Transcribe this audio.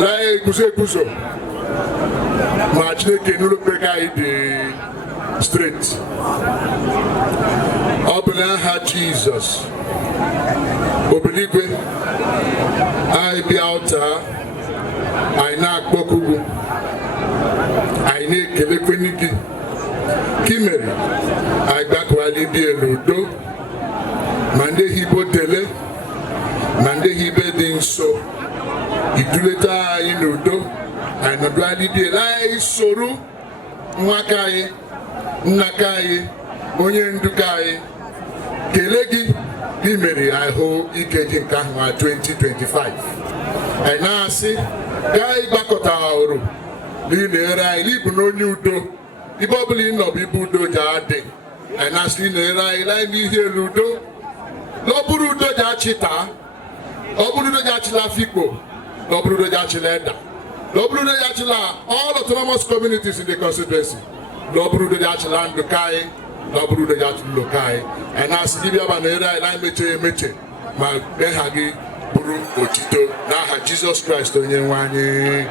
Lai kuzo ma Chineke nuru peka ide straight. Obula ha Jesus. Obeligwe I be outa I na akpokugu I ne kelekwenigi Kimere I bakwali bi eludo Mande hibo tele Mande hibe dinso Iduleta inudo Anodwali bi lai soru Mwakaye Nakaye Onye ndukaye Kelegi Kimere I ho Ikeji nkahwa 2025 I na asi Gai bakota oro Linera ilibu no nyudo Ibobli no bibudo jade I na asi linera ilai mihe ludo Loburu do jachita Loburu do jachila Afikpo Loburu do jachila Edda Loburu do jachila all autonomous communities in the constituency Loburu do jachila Ndukai Loburu do jachila Lokai I na asi libya banera ilai meche Ma behagi Buru Otito Naha Jesus Christ onye nwanye